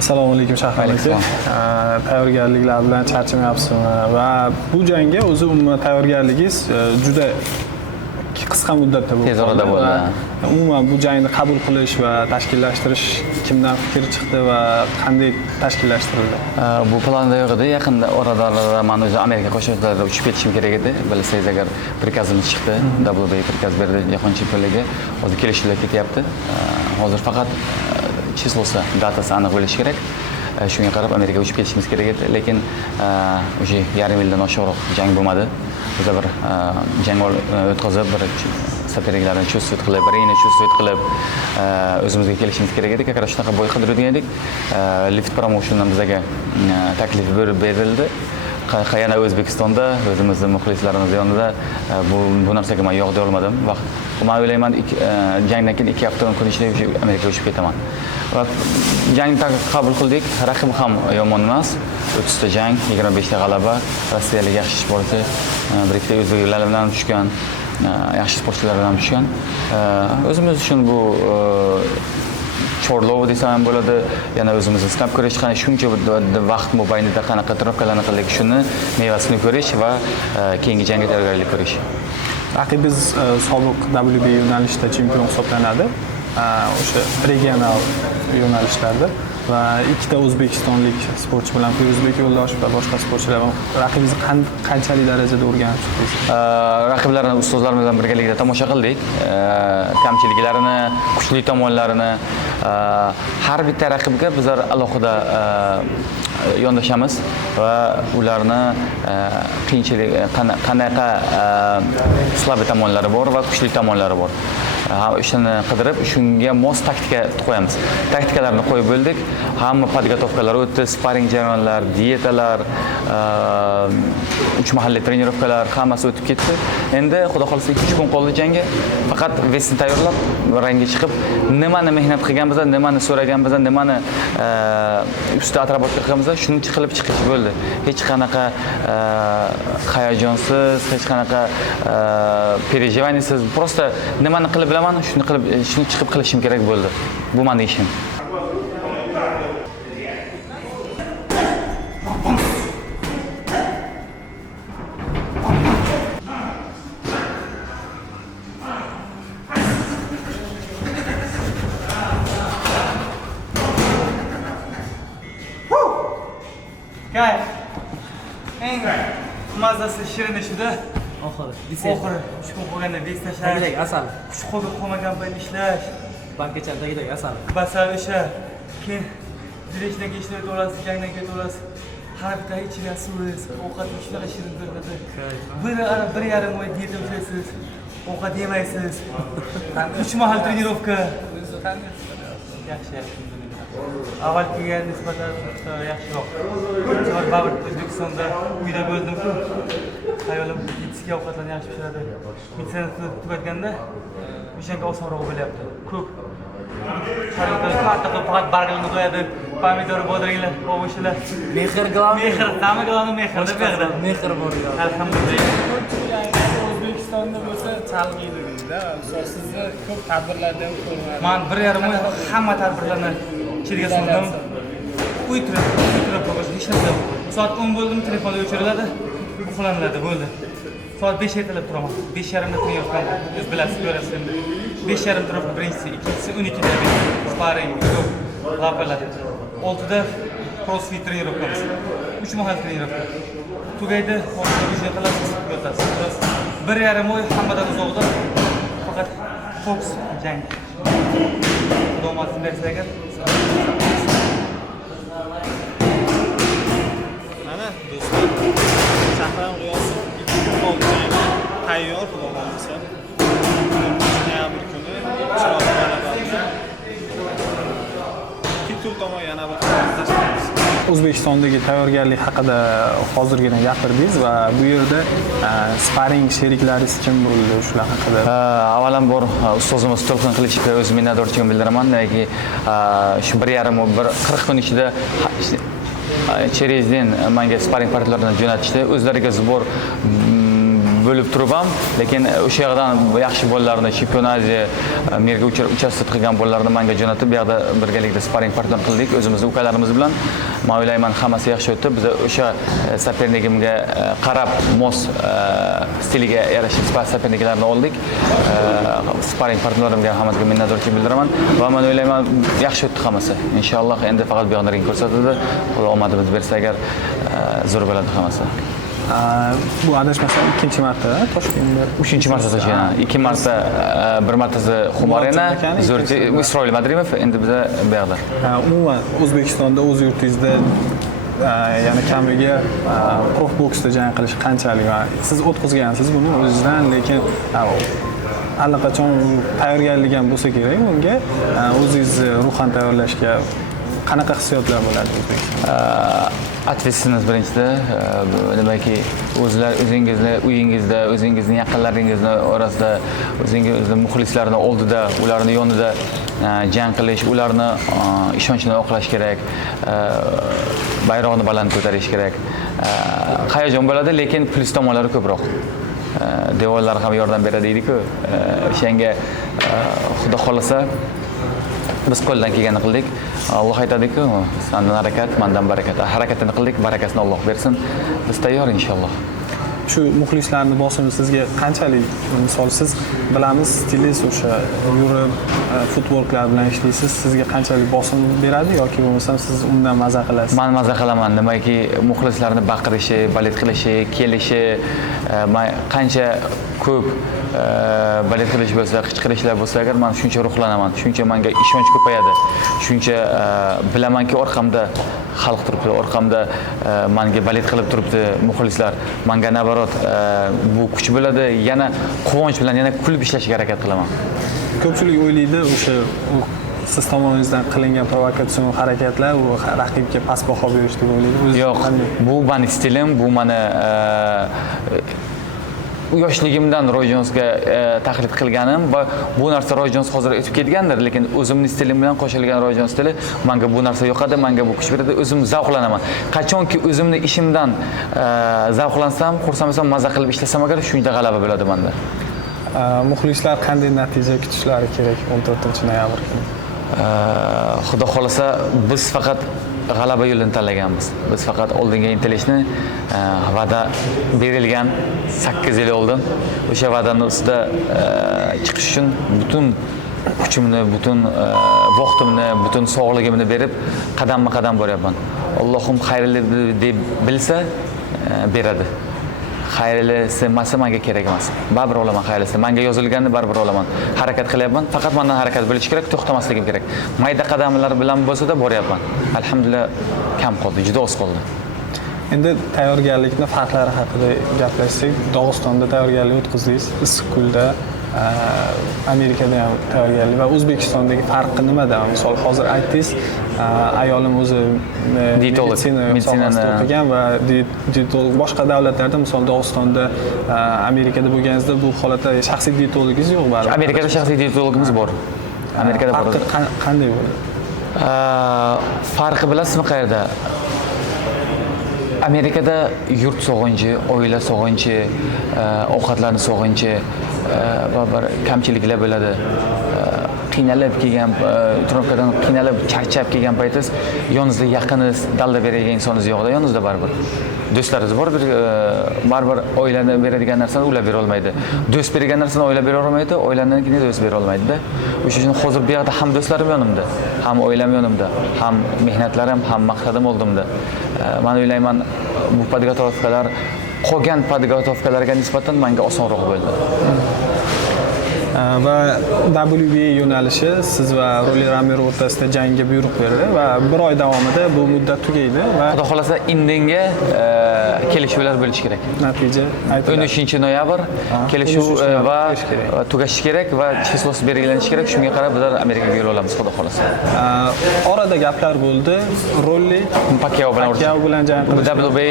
Assalomu alaykum Shahram aka. Tayyorgarliklar bilan charchamayapsizmi? Va bu jangga o'zi umuman tayyorgarligingiz juda qisqa muddatda bo'ldi. Tez orada bo'ldi. Umuman bu jangni qabul qilish va tashkillashtirish kimdan fikr chiqdi va qanday tashkillashtirildi? Bu planda yo'q edi. Yaqinda orada men o'zi Amerika qo'shinlarida uchib ketishim kerak edi. Bilsangiz agar prikazimiz chiqdi, WBA prikaz berdi jahon chempionligiga. Hozir kelishuvlar ketyapti. Hozir faqat chislosida datasi aniq bo'lishi kerak. Shunga qarab Amerikaga uchib ketishimiz kerak edi, lekin o'sha yarim yildan oshiqroq jang bo'lmadi. O'zi bir jang o'tkazib, bir soperniklarni cho'sut qilib, ringni cho'sut qilib o'zimizga kelishimiz kerak edi. Как раз shunaqa bo'y qidirgan edik. Lift promotiondan bizga taklif berildi. Yana O'zbekistonda o'zimizning muxlislarimiz yonida bu narsaga men yo'q deya olmadim. Vaqt men o'ylayman jangdan keyin 2 haftadan kun ichida Amerikaga uchib ketaman. Va jangni qabul qildik. Raqib ham yomon emas. 30 ta jang, 25 ta g'alaba, rossiyalik yaxshi sportchi, bir ikkita o'zbeklar bilan tushgan, yaxshi sportchilar bilan tushgan. O'zimiz uchun bu chorlov desam bo'ladi, yana o'zimizni sinab ko'rish, qani shuncha vaqt mobaynida qanaqa trenirovkalarni qildik, shuni mevasini ko'rish va keyingi jangga tayyorgarlik ko'rish. Raqibingiz sobiq WBA yo'nalishida chempion hisoblanadi. O'sha regional yo'nalishlarda va ikkita o'zbekistonlik sportchi bilan Firuzbek Yo'ldoshev va boshqa sportchilar bilan raqibingizni qanchalik darajada o'rganib chiqdingiz? Raqiblarni ustozlarimiz bilan birgalikda tomosha qildik. Kamchiliklarini, kuchli tomonlarini, har bitta raqibga bizlar alohida yondashamiz va ularni qiyinchilik qanaqa slabi tomonlari bor va kuchli tomonlari bor. O'shani qidirib, shunga mos taktika qo'yamiz. Taktikalarni qo'yib bo'ldik. Hamma podgotovkalar o'tdi, sparring jarayonlar, dietalar, 3 mahalliy trenirovkalar hammasi o'tib ketdi. Endi xudo xolasa 2-3 kun qoldi jangga. Faqat vesni tayyorlab, rangga chiqib, nimani mehnat qilganmiz, nimani so'raganmiz, nimani ustida atrobotga qilganmiz, shuni qilib chiqish bo'ldi. Hech qanaqa hayajonsiz, hech qanaqa переживанияsiz, просто nimani qilib bilaman, shuni chiqib qilishim kerak bo'ldi. Bu mening ishim. Gel. Eng mazasi shirin ishida. Oxiri. Ushbu qolganda bes tashlash. Tagidagi asal. Kuch qo'yib qolmagan payt ishlash. Bankacha tagidagi asal. Basal o'sha. Keyin dirishdan ishlab o'tasiz, jangdan ketib olasiz. Har bitta ichiga suvingiz, ovqat shunaqa shirin bo'ladi. Bir yarim oy diyeta ushlaysiz. Ovqat yemaysiz. 3 mahal trenirovka. Yaxshi. Avval kelgan nisbatan yaxshiroq. Baribir O'zbekistonda uyda bo'ldim-ku. Ayolim kechki ovqatlarni yaxshi pishiradi. Mitsani tugatganda o'shanga osonroq bo'lyapti. Ko'p faqat barglarni qo'yadi, pomidor, bodringlar, ovoshlar. Mehr glava. Mehr, nima glava mehrda berdi. Mehr bor. Alhamdulillah. O'zbekistonda bo'lsa chalg'iydi-da. Sizni ko'p tadbirlarda ham ko'rmadim. Men 1,5 oy hamma tadbirlarni ichiriga soldim. Uy turib ishladim. Soat 10 bo'ldim, telefonga o'chiriladi, uxlaniladi, bo'ldi. Soat 5 ertalab turaman. 5:30 da trenirovkam. O'z bilasiz, ko'rasiz endi. 5:30 trenirovka birinchisi, ikkinchisi 12 da sparring, lapalar. 6 da crossfit trenirovkamiz. 3 mahal trenirovka. Tugaydi, hozir o'sha qilasiz, yotasiz. 1,5 oy hammadan uzoqda faqat fokus jang. Xudomasin bersa agar. Mana do'stlar, Shahram G'iyosov 2 kun qoldi jangga tayyor xudo xolisa. Noyabr kuni chiroyli g'alaba bilan titul tomon yana bir tashlaymiz. O'zbekistondagi tayyorgarlik haqida hozirgina gapirdingiz va bu yerda sparring sheriklaringiz kim bo'ldi shular haqida? Avvalambor ustozimiz To'lqin Qilichga o'z minnatdorchiligimni bildiraman. Nega shu 1,5-40 kun ichida через день menga sparring partnerlarini jo'natishdi. O'zlariga zbor bo'lib turib ham, lekin o'sha yerdan yaxshi bolalarni Chempionat Aziya merga uchastka qilgan bolalarni menga jo'natib, bu yerda birgalikda sparring partner qildik o'zimizning ukalarimiz bilan. Men o'ylayman hammasi yaxshi o'tdi. Biz o'sha sopernikimga qarab mos stiliga yarasha soperniklarni oldik. Sparring partnerimga hammasiga minnatdorchilik bildiraman va men o'ylayman yaxshi o'tdi hammasi. Inshaalloh endi faqat bu yoqda ring ko'rsatadi. Xudo omadimiz bersa agar zo'r bo'ladi hammasi. Bu adashmasam ikkinchi marta Toshkentda. 3-marta Toshkentda. 2 marta, bir martasi Xumarena, Isroil Madrimov, endi biz bu yerda. Umuman O'zbekistonda o'z yurtingizda ya'ni kamiga prof boksda jang qilish qanchalik? Siz o'tkazgansiz buni o'zingizdan, lekin allaqachon tayyorgarlik ham bo'lsa kerak bunga. O'zingizni ruhan tayyorlashga qanaqa hissiyotlar bo'ladi O'zbekistonda? Ответственность birinchida, demakki o'zingizni uyingizda, o'zingizning yaqinlaringizni orasida, o'zingizning muxlislarni oldida, ularning yonida jang qilish, ularni ishonchini oqlash kerak, bayroqni baland ko'tarish kerak. Hayajon bo'ladi, lekin plyus tomonlari ko'proq. Devorlar ham yordam beradi deydi-ku. O'shanga xudo xolasa biz qo'ldan kelganini qildik. Alloh aytadi-ku, sendan harakat, mendan barakat. Harakatini qildik, barakasini Alloh bersin. Biz tayyor inshaalloh. Shu muxlislarning bosimi sizga qanchalik? Misol siz bilamiz, stilist o'sha yurib futbolchilar bilan ishlaysiz, sizga qanchalik bosim beradi yoki bo'lmasam siz undan maza qilasiz? Men maza qilaman, demakki muxlislarni baqirishi, balet qilishi, kelishi, qancha ko'p balet qilish bo'lsa, qichqirishlar bo'lsa, agar men shuncha ruhlanaman, shuncha menga ishonch ko'payadi. Shuncha bilamanki orqamda xalq turibdi, orqamda menga balet qilib turibdi muxlislar. Menga nabarot bu kuch bo'ladi, yana quvonch bilan yana kulib ishlashga harakat qilaman. Ko'pchilik o'ylaydi o'sha siz tomoningizdan qilingan provokatsion harakatlar u raqibga past baho berish deb o'ylaydi. Yo'q, bu mening stilim, bu meni yoshligimdan Roy Jonsga taqlid qilganim va bu narsa Roy Jons hozir o'tib ketgandir, lekin o'zimning stilim bilan qo'shilgan Roy Jons stili menga bu narsa yoqadi, menga bu kuch beradi, o'zim zavqlanaman. Qachonki o'zimning ishimdan zavqlansam, xursand bo'lsam, maza qilib ishlasam agar shunda g'alaba bo'ladi menda. Muxlislar qanday natija kutishlari kerak 14-noyabr kuni? Xudo xolasa biz faqat g'alaba yo'lini tanlaganmiz. Biz faqat oldinga intilishni va'da berilgan 8 yil oldin o'sha va'daning ustida chiqish uchun butun kuchimni, butun vaqtimni, butun sog'ligimni berib qadamma-qadam boryapman. Allohim xayrli deb bilsa beradi. Xayrlisi emas, menga kerak emas. Baribir olaman xayrlisi. Menga yozilganini baribir olaman. Harakat qilyapman. Faqat mendan harakat bo'lishi kerak, to'xtamasligim kerak. Mayda qadamlar bilan bo'lsa-da boryapman. Alhamdulillah kam qoldi, juda oz qoldi. Endi tayyorgarlikning farqlari haqida gaplashsak, Dog'istonda tayyorgarlik o'tkazdingiz, Issiqko'lda, Amerikada ham tayyorgarlik va O'zbekistondagi farqi nimada? Misol hozir aytdingiz, ayolim o'zi meditsinani o'qigan va dietolog boshqa davlatlarda, misol Dog'istonda, Amerikada bo'lganingizda bu holatda shaxsiy dietologingiz yo'q baribir. Amerikada shaxsiy dietologimiz bor. Amerikada bor. Qanday bo'ladi? Farqi bilasizmi qayerda? Amerikada yurt sog'inchi, oila sog'inchi, ovqatlarni sog'inchi va bir kamchiliklar bo'ladi. Qiynalib kelgan, trubkadan qiynalib, charchab kelgan paytingiz, yoningizda yaqininiz, dalda beradigan insoningiz yo'qda, yoningizda baribir. Do'stlaringiz bor, baribir oilani beradigan narsani ular bera olmaydi. Do'st beradigan narsani oila bera olmaydi, oilaninkini do'st bera olmaydi-da. O'sha uchun hozir bu yerda ham do'stlarim yonimda, ham oilam yonimda, ham mehnatlarim, ham maqsadim oldimda. Men o'ylayman, bu podgotovkalar qolgan podgotovkalarga nisbatan menga osonroq bo'ldi. Va WBA yo'nalishi siz va Rolli Ramiro o'rtasida jangga buyruq berdi va bir oy davomida bu muddat tugaydi va Xudo xolasa indinga kelishuvlar bo'lishi kerak. Natija aytiladi. 13-noyabr kelishuv va tugashi kerak va chislosi belgilanishi kerak. Shunga qarab biz Amerikaga yo'l olamiz, Xudo xolasa. Orada gaplar bo'ldi. Rolli Pakyao bilan jang qilish. WBA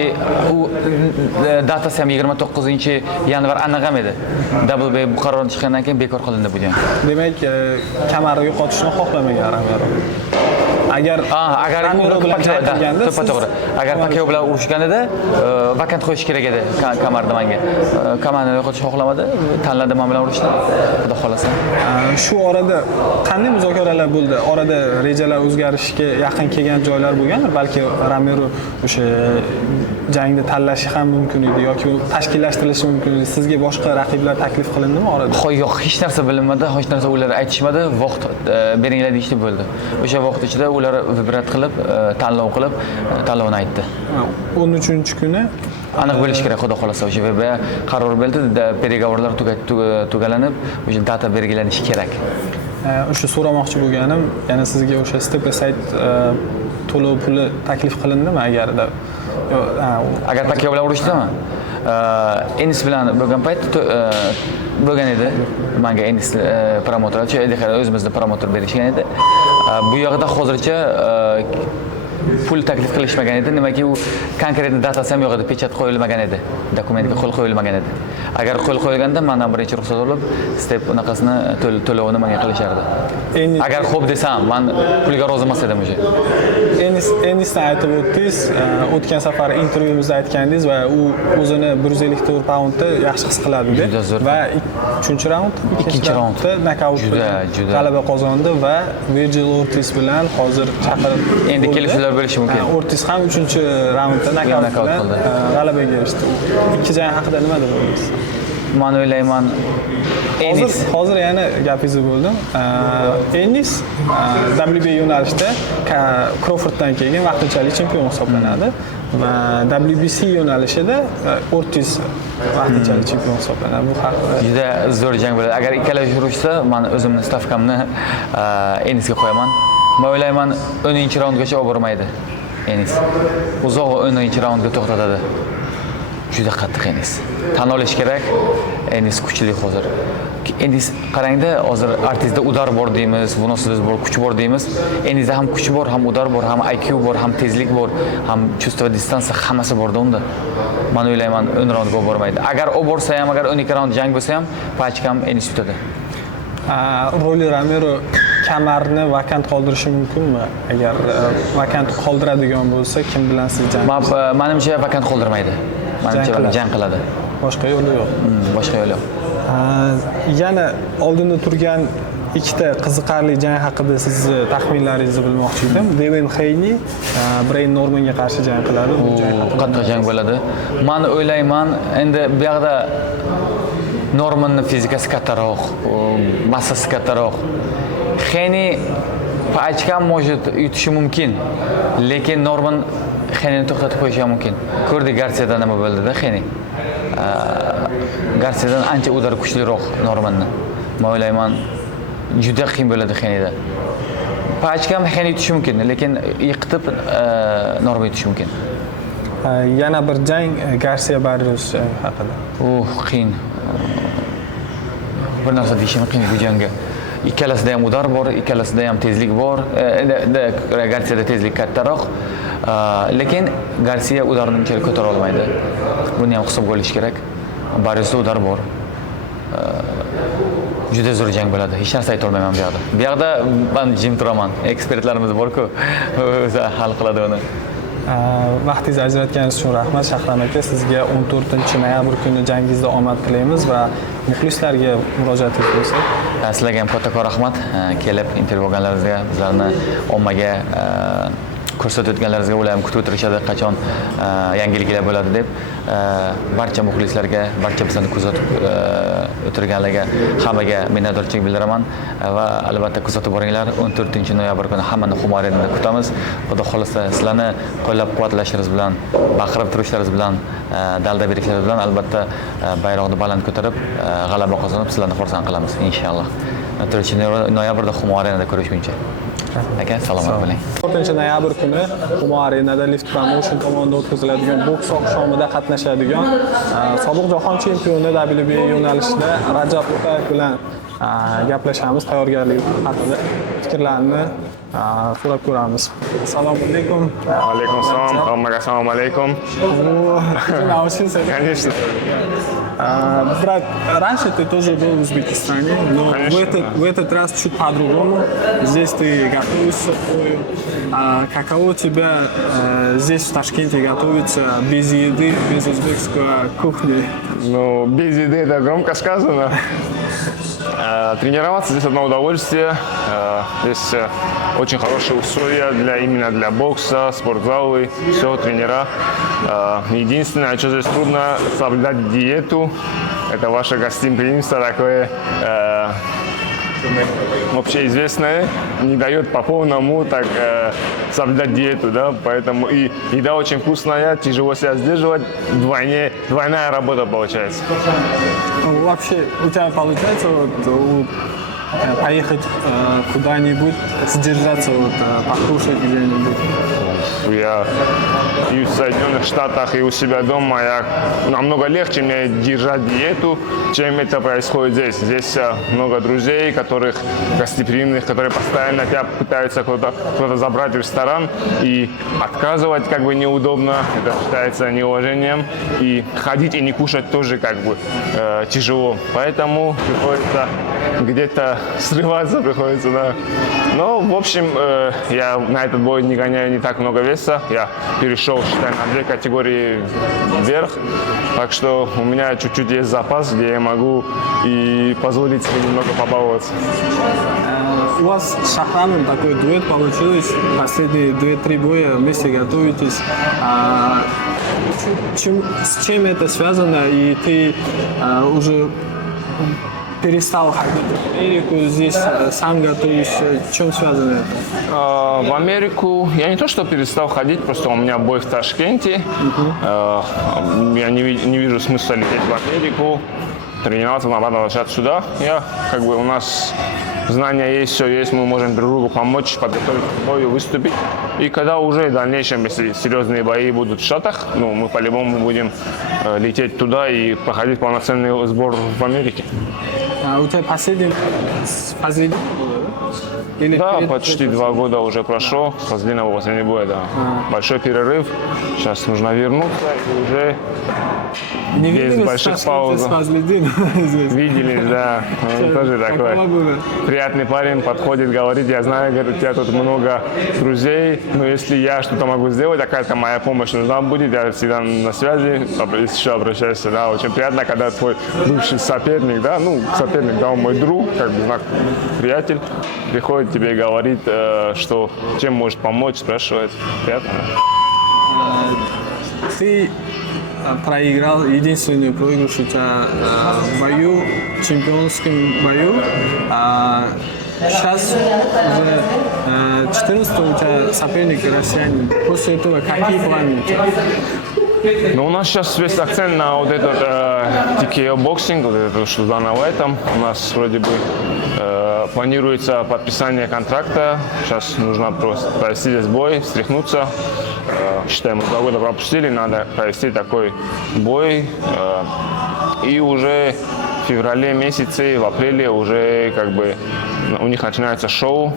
datasi ham 29-yanvar aniq edi. WBA bu qarorni chiqqandan keyin bekor qilindi bu jang. Demak, kamarni yo'qotishni xohlamagan Ramiro. Agar agar Ramiro bilan jang qilganda to'g'ri. Agar Pakeo bilan urushganida vakant qo'yish kerak edi kamarni menga. Kamarni yo'qotishni xohlamadi, tanladi men bilan urushni. Xudo xolasa. Shu orada qanday muzokaralar bo'ldi? Orada rejalar o'zgarishga yaqin kelgan joylar bo'lganmi? Balki Ramiro o'sha jangni tanlashi ham mumkin edi yoki tashkillashtirilishi mumkin edi. Sizga boshqa raqiblar taklif qilindimi orada? Yo'q, hech narsa bilinmadi, hech narsa ular aytishmadi. Vaqt beringlar deyishdi bo'ldi. O'sha vaqt ichida ular vibrat qilib, tanlov qilib, tanlovni aytdi. 13-kuni aniq bo'lishi kerak, xudo xolasa. O'sha qaror berdi, переговорlar tugalanib, o'sha data belgilanishi kerak. O'sha so'ramoqchi bo'lganim, yana sizga o'sha step aside to'lov puli taklif qilindimi agarda? Agar Pakeo bilan urushdimi? Enis bilan bo'lgan payt bo'lgan edi. Menga Enis promotor, o'zimizda promotor berishgan edi. Bu yoqda hozircha pul taklif qilishmagan edi. Nimaga u konkretni datasi ham yo'q edi, pechat qo'yilmagan edi. Dokumentga qo'l qo'yilmagan edi. Agar qo'l qo'yilganda mendan birinchi ruxsat olib, step unaqasini to'lovini menga qilishardi. Agar xo'p desam, men pulga rozi emas edim o'sha. Enisdan aytib o'tdingiz, o'tgan safar intervyumizda aytgandingiz va u o'zini 154 poundda yaxshi his qiladi deb. Va 3-raundda nokaut g'alaba qozondi va Virgil Ortiz bilan hozir chaqirib endi kelishuvlar bo'lishi mumkin. Ortiz ham 3-raundda nokaut bilan g'alabaga erishdi. Ikki jang haqida nima deb o'ylaysiz? Men o'ylayman, Enis hozir yana gapingizni bo'ldim. Enis WBA yo'nalishida Crawforddan keyin vaqtinchalik chempion hisoblanadi va WBC yo'nalishida Ortiz vaqtinchalik chempion hisoblanadi. Bu haqida juda zo'r jang bo'ladi. Agar ikkala urushsa, men o'zimning stavkamni Enisga qo'yaman. Men o'ylayman, 10-raundgacha olib bormaydi Enis. Uzoq 10-raundga to'xtatadi. Juda qattiq Enis. Tan olish kerak, Enis kuchli hozir. Enis qarangda, hozir artistda udar bor deymiz, vunosiz bor, kuch bor deymiz. Enisda ham kuch bor, ham udar bor, ham IQ bor, ham tezlik bor, ham чувство distansiya hammasi borda unda. Men o'ylayman, 10 raundga olib bormaydi. Agar olib borsa ham, agar 12 raund jang bo'lsa ham, pachkam Enis yutadi. Rolli Ramiro kamarni vakant qoldirishi mumkinmi? Agar vakant qoldiradigan bo'lsa, kim bilan siz jang? Menimcha vakant qoldirmaydi. Menimcha jang qiladi. Boshqa yo'li yo'q. Boshqa yo'li yo'q. Yana oldinda turgan ikkita qiziqarli jang haqida sizni taxminlaringizni bilmoqchi edim. Devin Haney Brain Normanga qarshi jang qiladi. Bu jang qattiq jang bo'ladi. Men o'ylayman, endi bu yoqda Normanning fizikasi kattaroq, massasi kattaroq. Haney pachkam может yutishi mumkin, lekin Norman Haneyni to'xtatib qo'yishi mumkin. Ko'rdik Garsiyadan nima bo'ldi-da Haney. Garsiyadan ancha udar kuchliroq Normanni. Men o'ylayman, juda qiyin bo'ladi Haneyda. Pachkam Haney yutishi mumkin, lekin yiqitib Norman yutishi mumkin. Yana bir jang Garsiya Barrios haqida. Qiyin. Bir narsa deyishim qiyin bu jangga. Ikkalasida ham udar bor, ikkalasida ham tezlik bor. Garsiyada tezlik kattaroq. Lekin Garsiya udarni unchalik ko'tara olmaydi. Buni ham hisobga olish kerak. Barriosda udar bor. Juda zo'r jang bo'ladi. Hech narsa ayta olmayman bu yoqda. Bu yoqda men jim turaman. Ekspertlarimiz bor-ku, o'zi hal qiladi uni. Vaqtingizni ajratganingiz uchun rahmat Shahram aka. Sizga 14-noyabr kuni jangingizda omad tilaymiz va muxlislarga murojaat etamiz. Sizlarga ham kattakon rahmat. Kelib intervyu olganlaringizga, bizlarni ommaga ko'rsatib o'tganlaringizga ular ham kutib o'tirishadi, qachon yangiliklar bo'ladi deb. Barcha muxlislarga, barcha bizlarni kuzatib o'tirganlarga hammaga minnatdorchilik bildiraman va albatta kuzatib boringlar. 14-noyabr kuni hammani Xumorinda kutamiz. Xudo xolasa sizlarni qo'llab-quvvatlashingiz bilan, baqirib turishlaringiz bilan, dalda berishlaringiz bilan albatta bayroqni baland ko'tarib, g'alaba qozonib sizlarni xursand qilamiz inshaalloh. 14-noyabrda Xumorinda ko'rishguncha. Aka, salomat bo'ling. 4-noyabr kuni Humo Arenada Lift Promotion tomonidan o'tkaziladigan boks oqshomida qatnashadigan sobiq jahon chempioni WBA yo'nalishida Rajab Ukayev bilan gaplashamiz, tayyorgarlik haqida fikrlarni so'rab ko'ramiz. Assalomu alaykum. Alaykum assalom. Hammaga assalomu alaykum. Конечно. Конечно. Брат, раньше ты тоже был в Узбекистане, но в этот раз чуть по-другому. Здесь ты готовишься к бою. Каково у тебя здесь в Ташкенте готовиться без еды, без узбекской кухни? Ну, без еды это громко сказано. Тренироваться здесь одно удовольствие. Здесь очень хорошие условия именно для бокса, спортзалы, все, тренера. Единственное, что здесь трудно, соблюдать диету. Это ваше гостеприимство такое общеизвестное, не дает по полному так соблюдать диету, да, поэтому и еда очень вкусная, тяжело себя сдерживать, двойная работа получается. Вообще, у тебя получается поехать куда-нибудь, сдержаться, покушать где-нибудь? Я и в Соединенных Штатах, и у себя дома намного легче мне держать диету, чем это происходит здесь. Здесь много друзей, гостеприимных, которые постоянно тебя пытаются кто-то забрать в ресторан, и отказывать как бы неудобно, это считается неуважением, и ходить и не кушать тоже как бы тяжело. Поэтому приходится где-то срываться, да. Но, в общем, я на этот бой не гоняю не так много веса. Я перешел, считай, на 2 категории вверх. Так что у меня чуть-чуть есть запас, где я могу и позволить себе немного побаловаться. У вас с Шахраном такой дуэт получилось. Последние 2-3 боя вместе готовитесь. С чем это связано? И ты уже перестал ходить в Америку, здесь сам готовишься. В чем связано это? В Америку я не то что перестал ходить, просто у меня бой в Ташкенте. Я не вижу смысла лететь в Америку, тренироваться, надо возвращаться сюда. У нас знания есть, все есть, мы можем друг другу помочь, подготовить к бою, выступить. И когда уже в дальнейшем, если серьезные бои будут в Штатах, мы по-любому будем лететь туда и проходить полноценный сбор в Америке. У тебя последний или да, почти 2 года уже прошло, с последний бой, да. Большой перерыв, сейчас нужно вернуться и уже не без видели больших пауз. Видели, да. Он тоже такой приятный парень, подходит, говорит, я знаю, говорит, у тебя тут много друзей, но если я что-то могу сделать, какая-то моя помощь нужна будет, я всегда на связи, если что, обращайся, да. Очень приятно, когда твой бывший соперник, да, соперник, да, он мой друг, как бы знак, приятель, приходит тебе и говорит, что чем может помочь, спрашивает. Приятно. Ты проиграл единственный проигрыш у тебя в бою, в чемпионском бою. Сейчас уже 14 у тебя соперник россиянин. После этого какие планы у тебя? У нас сейчас весь акцент на вот этот TKO боксинг, вот это, что Дана Уайтом. У нас вроде бы планируется подписание контракта. Сейчас нужно просто провести здесь бой, встряхнуться. Считаем, мы 2 года пропустили, надо провести такой бой. И уже в феврале месяце, в апреле уже как бы у них начинается шоу,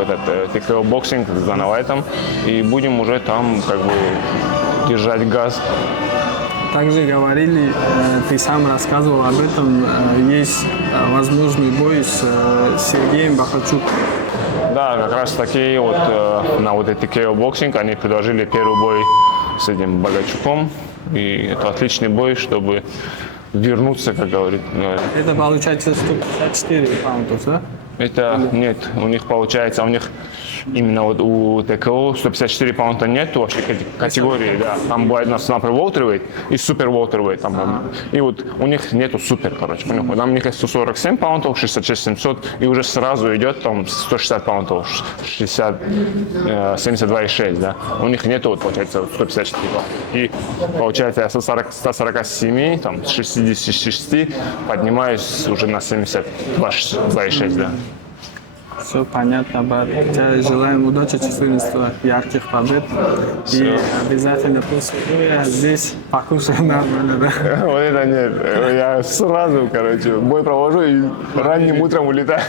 этот TKO боксинг с Дана Уайтом. И будем уже там как бы держать газ. Также говорили, ты сам рассказывал об этом, есть возможный бой с Сергеем Бахарчуком. Да, как раз таки на вот этот TKO боксинг они предложили первый бой с этим Богачуком. И это отличный бой, чтобы вернуться, как говорит. Это получается 154 паунтов, да? Это нет, у них получается, именно вот у ТКО 154 паунта нету вообще категории, да. Там бывает у нас супер welterweight и супер welterweight. И вот у них нету супер, короче. Там у них есть 147 паунтов, 66 700, и уже сразу идет там 160 паунтов, 72,6, да. У них нету, вот, получается, 154 паунта. И получается я 147, там, с 66 поднимаюсь уже на 72,6, да. Все понятно, брат. Тебе желаем удачи, 14 ярких побед. И обязательно после боя здесь покушаем нормально, да? Вот это нет. Я сразу, бой провожу и ранним утром улетаю.